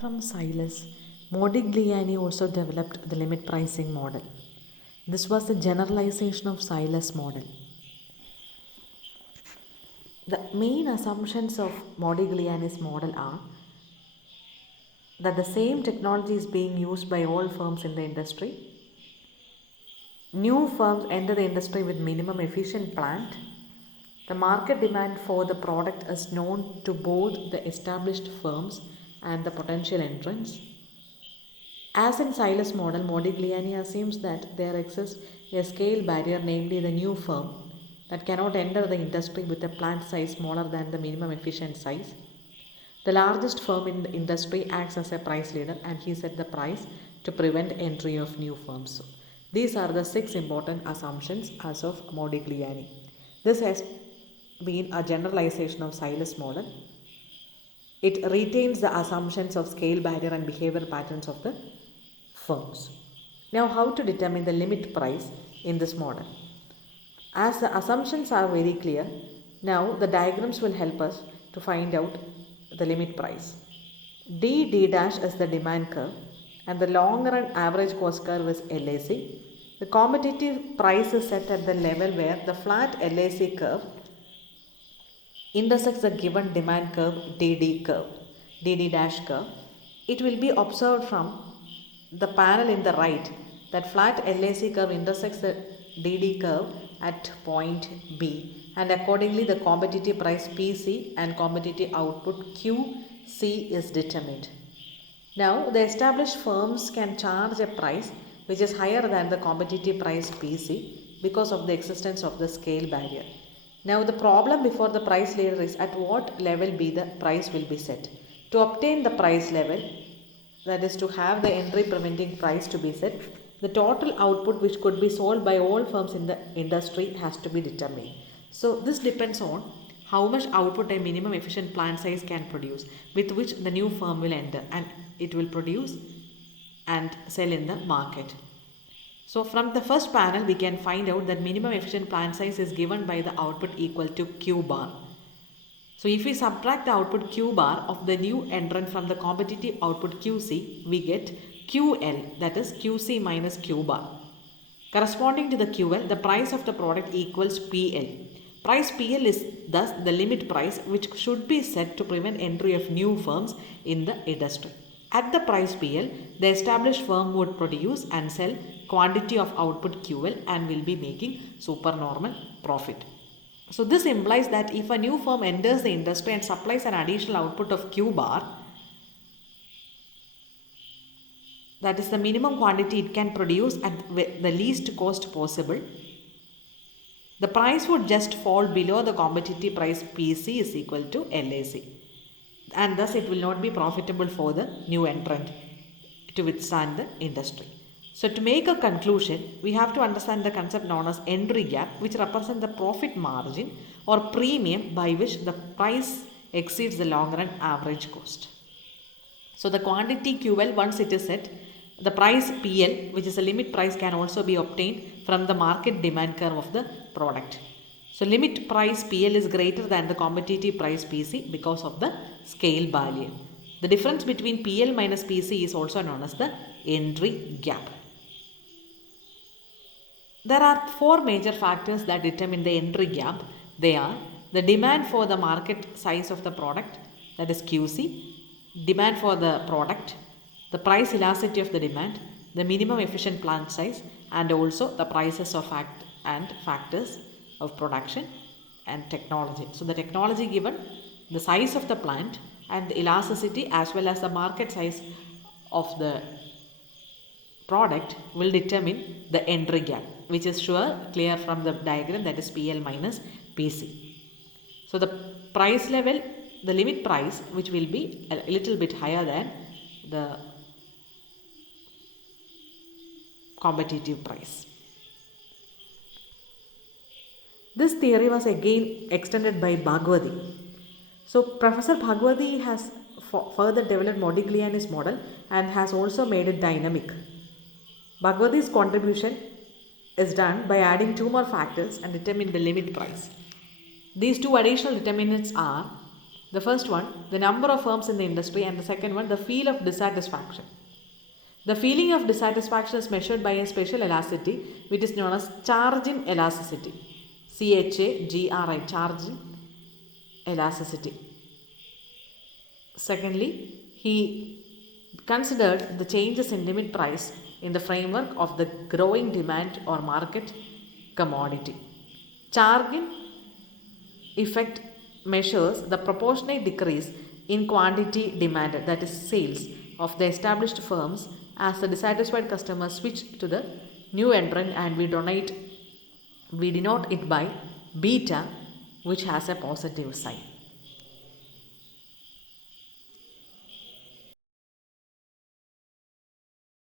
From Silas, Modigliani also developed the limit pricing model. This was the generalization of Silas' model. The main assumptions of Modigliani's model are that the same technology is being used by all firms in the industry. New firms enter the industry with minimum efficient plant. The market demand for the product is known to both the established firms and the potential entrants. As in Silas' model, Modigliani assumes that there exists a scale barrier, namely the new firm, that cannot enter the industry with a plant size smaller than the minimum efficient size. The largest firm in the industry acts as a price leader and he set the price to prevent entry of new firms. So, these are the 6 important assumptions as of Modigliani. This has been a generalization of Silas' model. It retains the assumptions of scale barrier and behavioral patterns of the firms. Now, how to determine the limit price in this model? As the assumptions are very clear, now the diagrams will help us to find out the limit price. D dash is the demand curve and the long run average cost curve is LAC. The competitive price is set at the level where the flat LAC curve intersects the given demand curve DD dash curve. It will be observed from the panel in the right that flat LAC curve intersects the DD curve at point B and accordingly the competitive price PC and competitive output QC is determined. Now the established firms can charge a price which is higher than the competitive price PC because of the existence of the scale barrier. Now the problem before the price leader is at what level B the price will be set. To obtain the price level, that is to have the entry preventing price to be set, the total output which could be sold by all firms in the industry has to be determined. So this depends on how much output a minimum efficient plant size can produce with which the new firm will enter and it will produce and sell in the market. So from the first panel we can find out that minimum efficient plant size is given by the output equal to Q bar. So if we subtract the output Q bar of the new entrant from the competitive output QC, we get QL, that is QC minus Q bar. Corresponding to the QL, the price of the product equals PL. Price PL is thus the limit price which should be set to prevent entry of new firms in the industry. At the price PL, the established firm would produce and sell quantity of output QL and will be making supernormal profit. So this implies that if a new firm enters the industry and supplies an additional output of Q bar, that is the minimum quantity it can produce at the least cost possible, the price would just fall below the competitive price PC is equal to LAC and thus it will not be profitable for the new entrant to withstand the industry. So to make a conclusion, we have to understand the concept known as entry gap, which represents the profit margin or premium by which the price exceeds the long run average cost. So the quantity QL, once it is set, the price PL, which is a limit price, can also be obtained from the market demand curve of the product. So limit price PL is greater than the competitive price PC because of the scale barrier. The difference between PL minus PC is also known as the entry gap. There are 4 major factors that determine the entry gap. They are the demand for the market size of the product, that is QC, demand for the product, the price elasticity of the demand, the minimum efficient plant size, and also the prices of factors of production and technology. So the technology given, the size of the plant and the elasticity as well as the market size of the product will determine the entry gap, which is clear from the diagram, that is PL minus PC. So the price level, the limit price, which will be a little bit higher than the competitive price. This theory was again extended by Bhagwati. So Professor Bhagwati has further developed Modigliani's model and has also made it dynamic. Bhagwati's contribution is done by adding 2 more factors and determine the limit price. These 2 additional determinants are The first one, the number of firms in the industry, and the second one, the feel of dissatisfaction. The feeling of dissatisfaction is measured by a special elasticity which is known as charging elasticity. CHAGRI, charging elasticity. Secondly, he considered the changes in limit price in the framework of the growing demand or market commodity. Charging effect measures the proportionate decrease in quantity demanded, that is sales, of the established firms as the dissatisfied customers switch to the new entrant, and we denote it by beta, which has a positive sign.